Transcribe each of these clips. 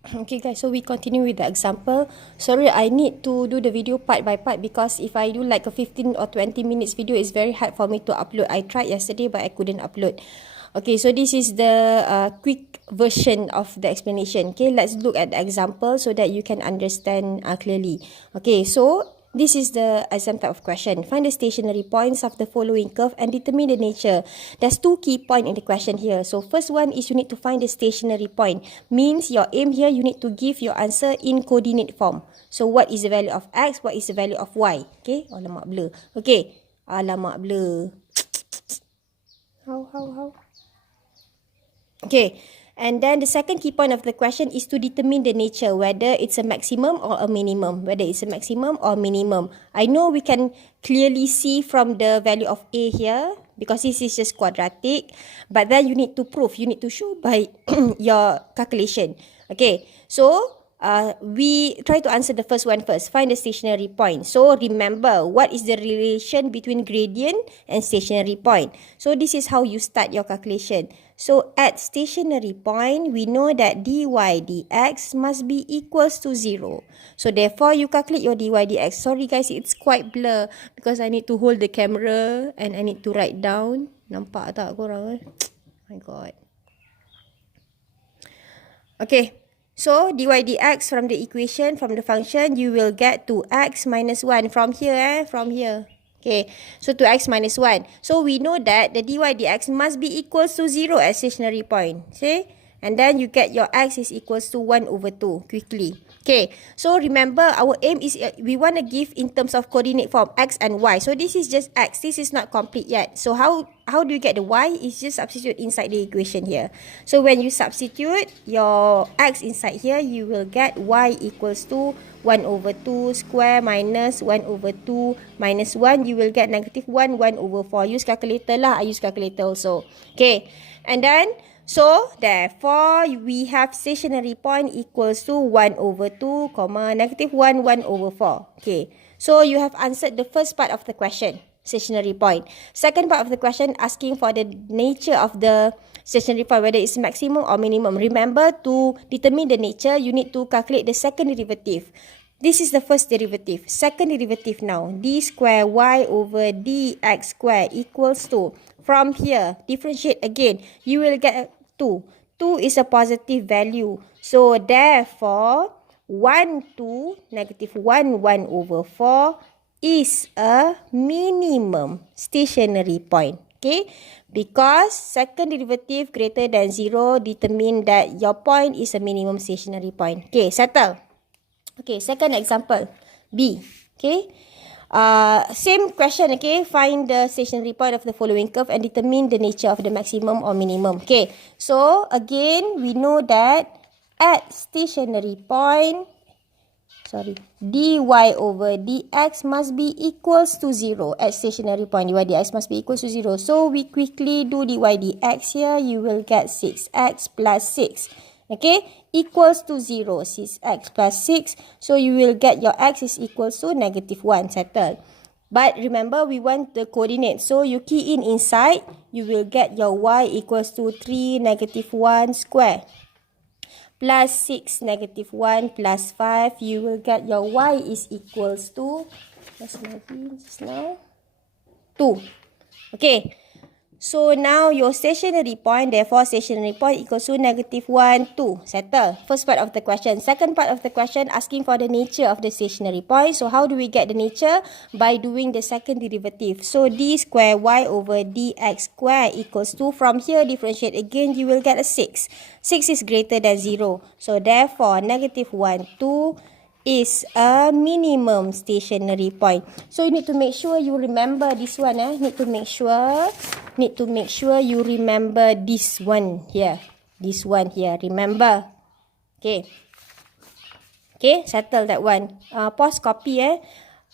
Okay guys, so we continue with the example. Sorry, I need to do the video part by part because if I do like a 15 or 20 minutes video, it's very hard for me to upload. I tried yesterday but I couldn't upload. Okay, so this is the quick version of the explanation. Okay, let's look at the example so that you can understand clearly. Okay, so this is the exam type of question. Find the stationary points of the following curve and determine the nature. There's two key points in the question here. So first one is you need to find the stationary point. Means your aim here, you need to give your answer in coordinate form. So what is the value of x? What is the value of y? Okay, alamak blur. Okay, alamak blur. How? Okay, and then the second key point of the question is to determine the nature, whether it's a maximum or a minimum, whether it's a maximum or minimum. I know we can clearly see from the value of a here, because this is just quadratic, but then you need to prove, you need to show by your calculation. Okay, so we try to answer the first one first. Find the stationary point. So remember, what is the relation between gradient and stationary point? So this is how you start your calculation. So at stationary point, we know that dy dx must be equals to 0. So therefore, you calculate your dy dx. Sorry guys, it's quite blur because I need to hold the camera and I need to write down. Nampak tak korang? My God. Okay. So, dy dx from the equation, from the function, you will get to x minus 1 from here, from here. Okay, so to x minus 1. So, we know that the dy dx must be equals to 0 at stationary point. See? And then you get your x is equals to 1 over 2 quickly. Okay, so remember our aim is we want to give in terms of coordinate form x and y. So this is just x. This is not complete yet. So how do you get the y? It's just substitute inside the equation here. So when you substitute your x inside here, you will get y equals to 1 over 2 square minus 1 over 2 minus 1. You will get negative 1 over 4. Use calculator lah. I use calculator also. Okay, and then so, therefore, we have stationary point equals to 1 over 2, negative 1 over 4. Okay. So, you have answered the first part of the question, stationary point. Second part of the question, asking for the nature of the stationary point, whether it's maximum or minimum. Remember, to determine the nature, you need to calculate the second derivative. This is the first derivative. Second derivative now, d square y over dx square equals to, from here, differentiate again, you will get 2. 2 is a positive value. So, therefore, 1 to negative 1 over 4 is a minimum stationary point. Okay? Because second derivative greater than 0 determine that your point is a minimum stationary point. Okay, settle. Okay, second example. B. Okay. Same question, okay. Find the stationary point of the following curve and determine the nature of the maximum or minimum. Okay. So, again, we know that at stationary point, dy over dx must be equals to 0. At stationary point, dy dx must be equals to 0. So, we quickly do dy dx here. You will get 6x plus 6. Okay, equals to 0, 6x plus 6. So, you will get your x is equals to negative 1, settled. But remember, we want the coordinate. So, you key in inside, you will get your y equals to 3 negative 1 square. Plus 6 negative 1 plus 5, you will get your y is equals to, what's my just now? 2. Okay. So, now your stationary point, therefore stationary point equals to negative 1, 2. Settle. First part of the question. Second part of the question, asking for the nature of the stationary point. So, how do we get the nature? By doing the second derivative. So, d square y over dx square equals to, from here differentiate again, you will get a 6. 6 is greater than 0. So, therefore, negative 1, 2 is a minimum stationary point. So you need to make sure you remember this one. Need to make sure you remember this one here. This one here. Remember. Okay. Okay, settle that one. Pause, copy.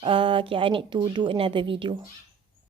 Okay, I need to do another video.